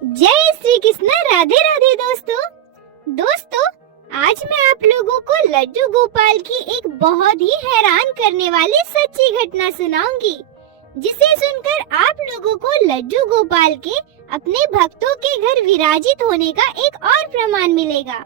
जय श्री कृष्ण। राधे राधे दोस्तों, आज मैं आप लोगों को लड्डू गोपाल की एक बहुत ही हैरान करने वाली सच्ची घटना सुनाऊंगी, जिसे सुनकर आप लोगों को लड्डू गोपाल के अपने भक्तों के घर विराजित होने का एक और प्रमाण मिलेगा।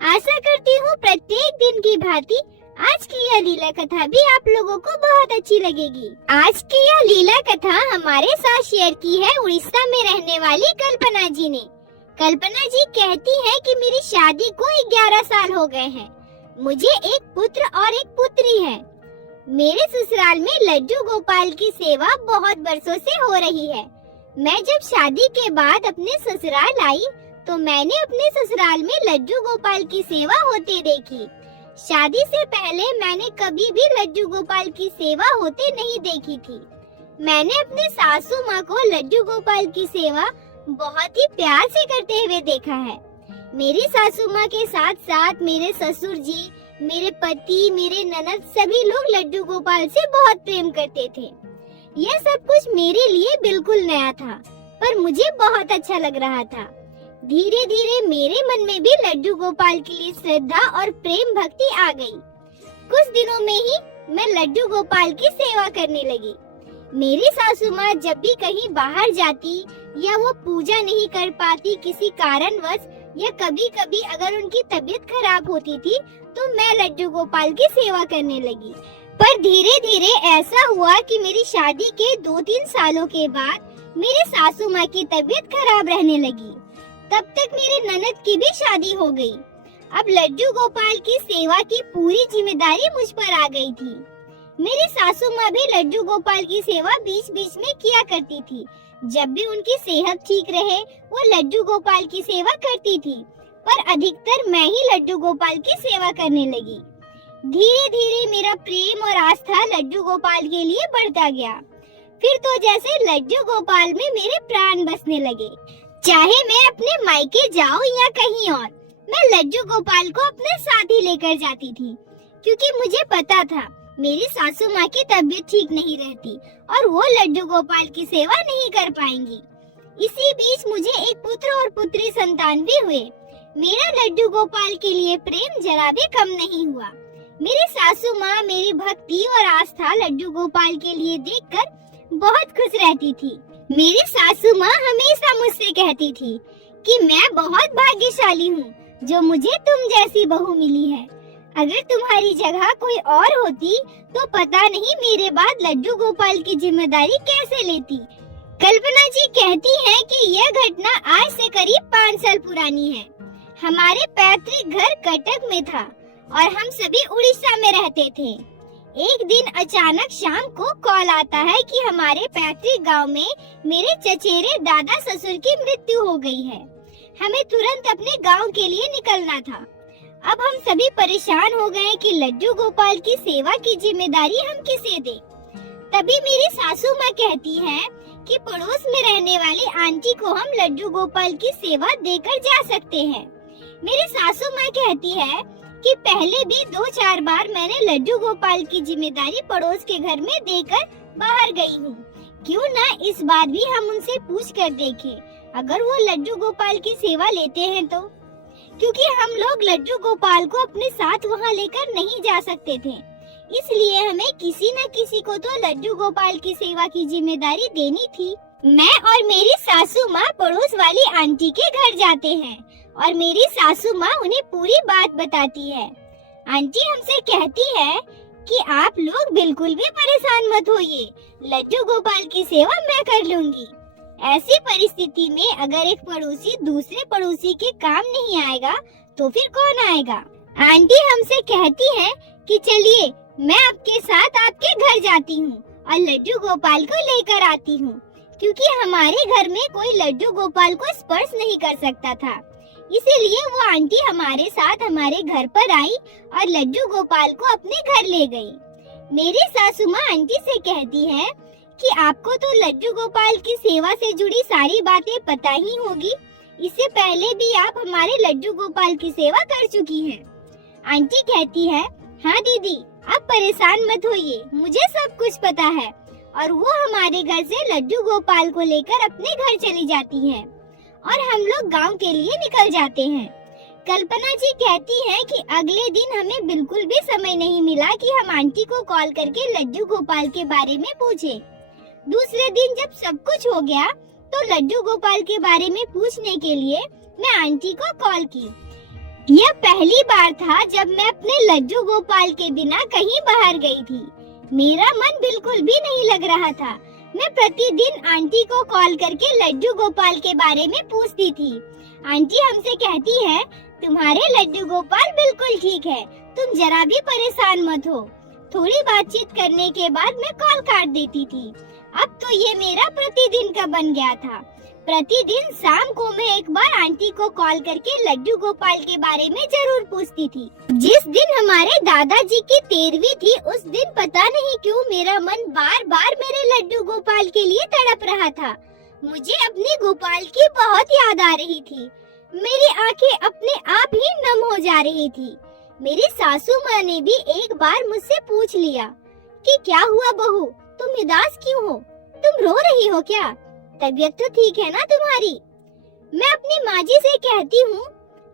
आशा करती हूँ प्रत्येक दिन की भांति आज की यह लीला कथा भी आप लोगों को बहुत अच्छी लगेगी। आज की यह लीला कथा हमारे साथ शेयर की है उड़ीसा में रहने वाली कल्पना जी ने। कल्पना जी कहती है कि मेरी शादी को 11 साल हो गए हैं। मुझे एक पुत्र और एक पुत्री है। मेरे ससुराल में लड्डू गोपाल की सेवा बहुत बरसों से हो रही है। मैं जब शादी के बाद अपने ससुराल आई तो मैंने अपने ससुराल में लड्डू गोपाल की सेवा होते देखी। शादी से पहले मैंने कभी भी लड्डू गोपाल की सेवा होते नहीं देखी थी। मैंने अपने सासू माँ को लड्डू गोपाल की सेवा बहुत ही प्यार से करते हुए देखा है। मेरी सासू माँ के साथ साथ मेरे ससुर जी, मेरे पति, मेरे ननद सभी लोग लड्डू गोपाल से बहुत प्रेम करते थे। यह सब कुछ मेरे लिए बिल्कुल नया था, पर मुझे बहुत अच्छा लग रहा था। धीरे धीरे मेरे मन में भी लड्डू गोपाल के लिए श्रद्धा और प्रेम भक्ति आ गई। कुछ दिनों में ही मैं लड्डू गोपाल की सेवा करने लगी। मेरी सासू माँ जब भी कहीं बाहर जाती या वो पूजा नहीं कर पाती किसी कारणवश, या कभी कभी अगर उनकी तबीयत खराब होती थी, तो मैं लड्डू गोपाल की सेवा करने लगी। पर धीरे धीरे ऐसा हुआ कि मेरी शादी के 2-3 सालों के बाद मेरे सासू माँ की तबीयत खराब रहने लगी। तब तक मेरे ननद की भी शादी हो गई। अब लड्डू गोपाल की सेवा की पूरी जिम्मेदारी मुझ पर आ गई थी। मेरी सासू माँ भी लड्डू गोपाल की सेवा बीच बीच में किया करती थी। जब भी उनकी सेहत ठीक रहे वो लड्डू गोपाल की सेवा करती थी, पर अधिकतर मैं ही लड्डू गोपाल की सेवा करने लगी। धीरे धीरे मेरा प्रेम और आस्था लड्डू गोपाल के लिए बढ़ता गया। फिर तो जैसे लड्डू गोपाल में मेरे प्राण बसने लगे। चाहे मैं अपने मायके जाऊं या कहीं और, मैं लड्डू गोपाल को अपने साथ ही लेकर जाती थी, क्योंकि मुझे पता था मेरी सासू माँ की तबीयत ठीक नहीं रहती और वो लड्डू गोपाल की सेवा नहीं कर पाएंगी। इसी बीच मुझे एक पुत्र और पुत्री संतान भी हुए। मेरा लड्डू गोपाल के लिए प्रेम जरा भी कम नहीं हुआ। मेरी सासू माँ मेरी भक्ति और आस्था लड्डू गोपाल के लिए देखकर बहुत खुश रहती थी। मेरी सासू माँ हमेशा मुझसे कहती थी कि मैं बहुत भाग्यशाली हूँ जो मुझे तुम जैसी बहू मिली है। अगर तुम्हारी जगह कोई और होती तो पता नहीं मेरे बाद लड्डू गोपाल की जिम्मेदारी कैसे लेती। कल्पना जी कहती हैं कि यह घटना आज से करीब 5 साल पुरानी है। हमारे पैतृक घर कटक में था और हम सभी उड़ीसा में रहते थे। एक दिन अचानक शाम को कॉल आता है कि हमारे पैतृक गांव में मेरे चचेरे दादा ससुर की मृत्यु हो गई है। हमें तुरंत अपने गांव के लिए निकलना था। अब हम सभी परेशान हो गए कि लड्डू गोपाल की सेवा की जिम्मेदारी हम किसे दें। तभी मेरी सासू माँ कहती है कि पड़ोस में रहने वाली आंटी को हम लड्डू गोपाल की सेवा देकर जा सकते हैं। मेरी सासू माँ कहती है कि पहले भी 2-4 बार मैंने लड्डू गोपाल की जिम्मेदारी पड़ोस के घर में देकर बाहर गई हूँ। क्यों ना इस बार भी हम उनसे पूछ कर देखें अगर वो लड्डू गोपाल की सेवा लेते हैं तो, क्योंकि हम लोग लड्डू गोपाल को अपने साथ वहाँ लेकर नहीं जा सकते थे। इसलिए हमें किसी न किसी को तो लड्डू गोपाल की सेवा की जिम्मेदारी देनी थी। मैं और मेरी सासू माँ पड़ोस वाली आंटी के घर जाते हैं और मेरी सासू माँ उन्हें पूरी बात बताती है। आंटी हमसे कहती है कि आप लोग बिल्कुल भी परेशान मत होइए, लड्डू गोपाल की सेवा मैं कर लूंगी। ऐसी परिस्थिति में अगर एक पड़ोसी दूसरे पड़ोसी के काम नहीं आएगा तो फिर कौन आएगा। आंटी हमसे कहती है कि चलिए मैं आपके साथ आपके घर जाती हूँ और लड्डू गोपाल को लेकर आती हूँ, क्योंकि हमारे घर में कोई लड्डू गोपाल को स्पर्श नहीं कर सकता था। इसीलिए वो आंटी हमारे साथ हमारे घर पर आई और लड्डू गोपाल को अपने घर ले गई। मेरी सासू माँ आंटी से कहती है कि आपको तो लड्डू गोपाल की सेवा से जुड़ी सारी बातें पता ही होगी। इससे पहले भी आप हमारे लड्डू गोपाल की सेवा कर चुकी हैं। आंटी कहती है, हाँ दीदी आप परेशान मत होइए, मुझे सब कुछ पता है। और वो हमारे घर से लड्डू गोपाल को लेकर अपने घर चली जाती है और हम लोग गांव के लिए निकल जाते हैं। कल्पना जी कहती हैं कि अगले दिन हमें बिल्कुल भी समय नहीं मिला कि हम आंटी को कॉल करके लड्डू गोपाल के बारे में पूछें। दूसरे दिन जब सब कुछ हो गया तो लड्डू गोपाल के बारे में पूछने के लिए मैं आंटी को कॉल की। यह पहली बार था जब मैं अपने लड्डू गोपाल के बिना कहीं बाहर गई थी। मेरा मन बिल्कुल भी नहीं लग रहा था। मैं प्रतिदिन आंटी को कॉल करके लड्डू गोपाल के बारे में पूछती थी। आंटी हमसे कहती है, तुम्हारे लड्डू गोपाल बिल्कुल ठीक है, तुम जरा भी परेशान मत हो। थोड़ी बातचीत करने के बाद मैं कॉल काट देती थी। अब तो ये मेरा प्रतिदिन का बन गया था। प्रतिदिन शाम को मैं एक बार आंटी को कॉल करके लड्डू गोपाल के बारे में जरूर पूछती थी। जिस दिन हमारे दादाजी की 13वीं थी, उस दिन पता नहीं क्यों मेरा मन बार बार मेरे लड्डू गोपाल के लिए तड़प रहा था। मुझे अपने गोपाल की बहुत याद आ रही थी। मेरी आंखें अपने आप ही नम हो जा रही थी। मेरी सासू माँ ने भी एक बार मुझसे पूछ लिया कि क्या हुआ बहू, तुम उदास क्यों हो, तुम रो रही हो क्या, तबीयत तो ठीक है ना तुम्हारी। मैं अपनी माँ जी से कहती हूँ,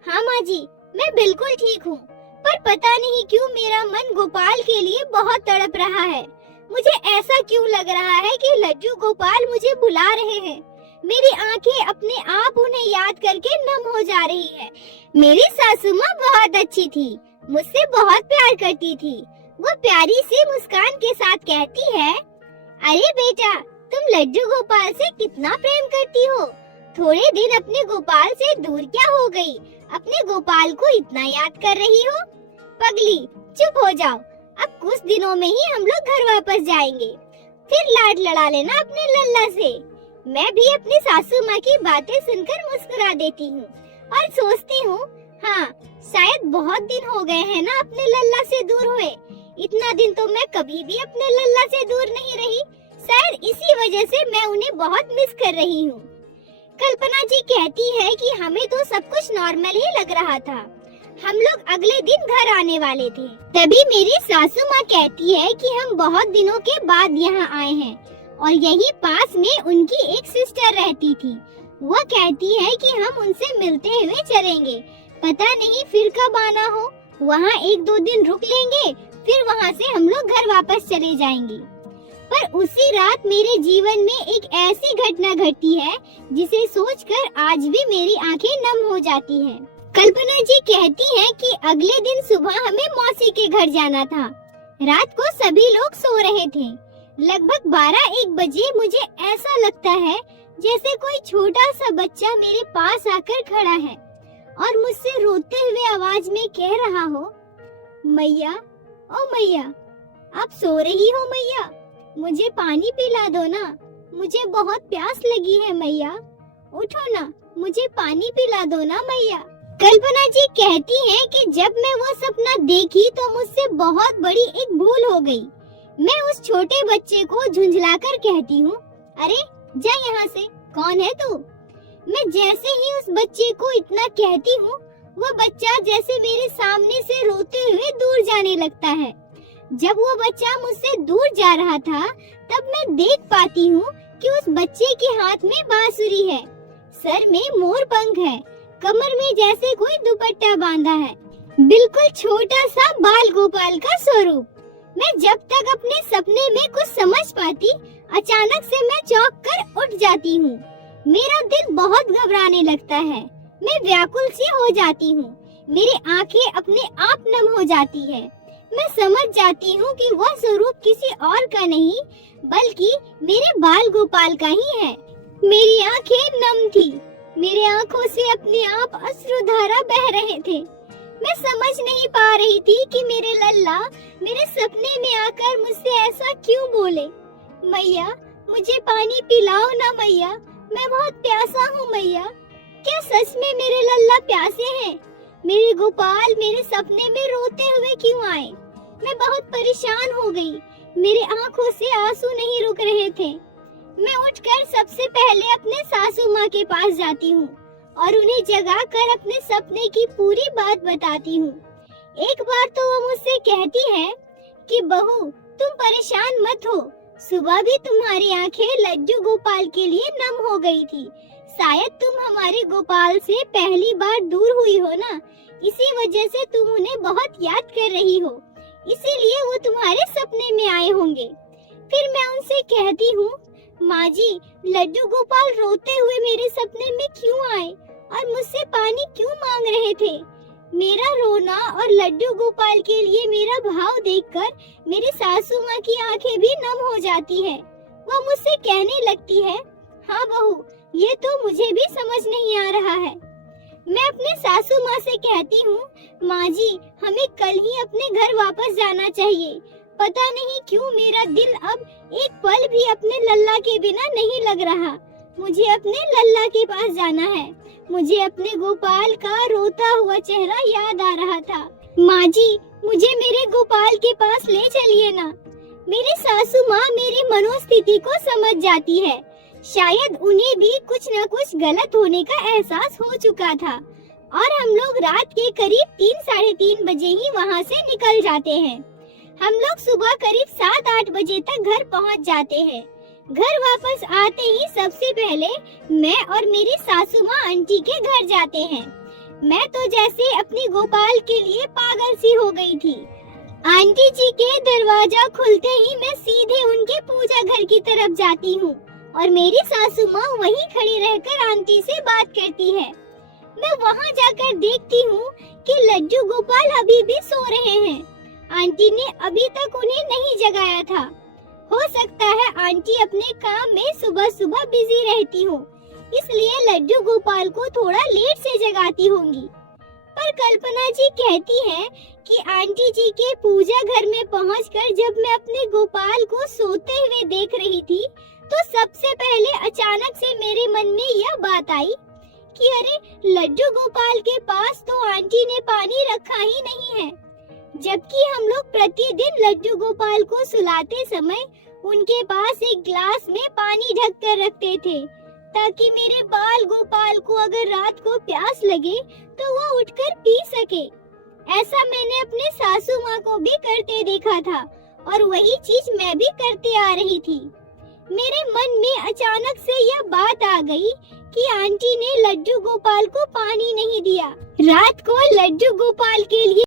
हाँ माँ जी, मैं बिल्कुल ठीक हूँ, पर पता नहीं क्यों मेरा मन गोपाल के लिए बहुत तड़प रहा है। मुझे ऐसा क्यों लग रहा है कि लड्डू गोपाल मुझे बुला रहे हैं। मेरी आंखें अपने आप उन्हें याद करके नम हो जा रही है। मेरी सासू माँ बहुत अच्छी थी, मुझसे बहुत प्यार करती थी। वो प्यारी सी मुस्कान के साथ कहती है, अरे बेटा, तुम लड्डू गोपाल से कितना प्रेम करती हो। थोड़े दिन अपने गोपाल से दूर क्या हो गई, अपने गोपाल को इतना याद कर रही हो। पगली, चुप हो जाओ, अब कुछ दिनों में ही हम लोग घर वापस जाएंगे, फिर लाड लड़ा लेना अपने लल्ला से। मैं भी अपनी सासू माँ की बातें सुनकर मुस्कुरा देती हूँ और सोचती हूँ, हाँ, शायद बहुत दिन हो गए हैं ना अपने लल्ला से दूर हुए। इतना दिन तो मैं कभी भी अपने लल्ला से दूर नहीं रही। शायद इसी वजह से मैं उन्हें बहुत मिस कर रही हूँ। कल्पना जी कहती है कि हमें तो सब कुछ नॉर्मल ही लग रहा था। हम लोग अगले दिन घर आने वाले थे। तभी मेरी सासू माँ कहती है कि हम बहुत दिनों के बाद यहाँ आए हैं और यही पास में उनकी एक सिस्टर रहती थी। वह कहती है कि हम उनसे मिलते हुए चलेंगे। पता नहीं फिर कब आना हो। वहाँ 1-2 दिन रुक लेंगे, फिर वहाँ से हम लोग घर वापस चले जाएंगे। पर उसी रात मेरे जीवन में एक ऐसी घटना घटती है जिसे सोचकर आज भी मेरी आंखें नम हो जाती हैं। कल्पना जी कहती हैं कि अगले दिन सुबह हमें मौसी के घर जाना था। रात को सभी लोग सो रहे थे। लगभग 12-1 बजे मुझे ऐसा लगता है जैसे कोई छोटा सा बच्चा मेरे पास आकर खड़ा है और मुझसे रोते हुए आवाज में कह रहा हो, मैया, ओ मैया, आप सो रही हो मैया, मुझे पानी पिला दो ना, मुझे बहुत प्यास लगी है मैया, उठो ना, मुझे पानी पिला दो ना मैया। कल्पना जी कहती हैं कि जब मैं वो सपना देखी तो मुझसे बहुत बड़ी एक भूल हो गई। मैं उस छोटे बच्चे को झुंझलाकर कहती हूँ, अरे जा यहाँ से, कौन है तू। मैं जैसे ही उस बच्चे को इतना कहती हूँ, वो बच्चा जैसे मेरे सामने से रोते हुए दूर जाने लगता है। जब वो बच्चा मुझसे दूर जा रहा था, तब मैं देख पाती हूँ कि उस बच्चे के हाथ में बांसुरी है, सर में मोर पंख है, कमर में जैसे कोई दुपट्टा बांधा है, बिल्कुल छोटा सा बाल गोपाल का स्वरूप। मैं जब तक अपने सपने में कुछ समझ पाती, अचानक से मैं चौंक कर उठ जाती हूँ। मेरा दिल बहुत घबराने लगता है। मैं व्याकुल सी हो जाती हूँ। मेरी आंखें अपने आप नम हो जाती है। मैं समझ जाती हूँ कि वह स्वरूप किसी और का नहीं, बल्कि मेरे बाल गोपाल का ही है। मेरी आंखें नम थी। मेरे आंखों से अपने आप अश्रुधारा बह रहे थे। मैं समझ नहीं पा रही थी कि मेरे लल्ला मेरे सपने में आकर मुझसे ऐसा क्यों बोले। मैया, मुझे पानी पिलाओ ना मैया, मैं बहुत प्यासा हूँ मैया। क्या सच में मेरे लल्ला प्यासे हैं? मेरे गोपाल मेरे सपने में रोते हुए क्यों आए? मैं बहुत परेशान हो गई। मेरे आंखों से आंसू नहीं रुक रहे थे। मैं उठकर सबसे पहले अपने सासू माँ के पास जाती हूँ और उन्हें जगाकर अपने सपने की पूरी बात बताती हूँ। एक बार तो वो मुझसे कहती है कि बहू, तुम परेशान मत हो, सुबह भी तुम्हारी आंखें लड्डू गोपाल के लिए नम हो गई थी, शायद तुम हमारे गोपाल से पहली बार दूर हुई हो ना, इसी वजह से तुम उन्हें बहुत याद कर रही हो, इसीलिए वो तुम्हारे सपने में आए होंगे। फिर मैं उनसे कहती हूँ, माँ जी, लड्डू गोपाल रोते हुए मेरे सपने में क्यों आए और मुझसे पानी क्यों मांग रहे थे? मेरा रोना और लड्डू गोपाल के लिए मेरा भाव देखकर मेरी सासू माँ की आंखें भी नम हो जाती है। वो मुझसे कहने लगती है, हाँ बहू, ये तो मुझे भी समझ नहीं आ रहा है। मैं अपने सासू माँ से कहती हूँ, माँ जी, हमें कल ही अपने घर वापस जाना चाहिए। पता नहीं क्यों मेरा दिल अब एक पल भी अपने लल्ला के बिना नहीं लग रहा। मुझे अपने लल्ला के पास जाना है। मुझे अपने गोपाल का रोता हुआ चेहरा याद आ रहा था। माँ जी, मुझे मेरे गोपाल के पास ले चलिए ना। मेरी सासू माँ मेरी मनोस्थिति को समझ जाती है। शायद उन्हें भी कुछ न कुछ गलत होने का एहसास हो चुका था और हम लोग रात के करीब 3-3:30 बजे ही वहाँ से निकल जाते हैं। हम लोग सुबह करीब 7-8 बजे तक घर पहुँच जाते हैं। घर वापस आते ही सबसे पहले मैं और मेरी सासू माँ आंटी के घर जाते हैं। मैं तो जैसे अपनी गोपाल के लिए पागल सी हो गई थी। आंटी जी के दरवाजा खुलते ही मैं सीधे उनके पूजा घर की तरफ जाती हूँ और मेरी सासू माँ वहीं खड़ी रहकर आंटी से बात करती है। मैं वहाँ जाकर देखती हूँ कि लड्डू गोपाल अभी भी सो रहे हैं। आंटी ने अभी तक उन्हें नहीं जगाया था। हो सकता है आंटी अपने काम में सुबह सुबह बिजी रहती हो, इसलिए लड्डू गोपाल को थोड़ा लेट से जगाती होंगी। पर कल्पना जी कहती है कि आंटी जी के पूजा घर में पहुंचकर जब मैं अपने गोपाल को सोते हुए देख रही थी, तो सबसे पहले अचानक से मेरे मन में यह बात आई कि अरे, लड्डू गोपाल के पास तो आंटी ने पानी रखा ही नहीं है, जबकि हम लोग प्रतिदिन लड्डू गोपाल को सुलाते समय उनके पास एक ग्लास में पानी ढक कर रखते थे, ताकि मेरे बाल गोपाल को अगर रात को प्यास लगे तो वो उठकर पी सके। ऐसा मैंने अपने सासू माँ को भी करते देखा था और वही चीज मैं भी करते आ रही थी। मेरे मन में अचानक से यह बात आ गई कि आंटी ने लड्डू गोपाल को पानी नहीं दिया। रात को लड्डू गोपाल के लिए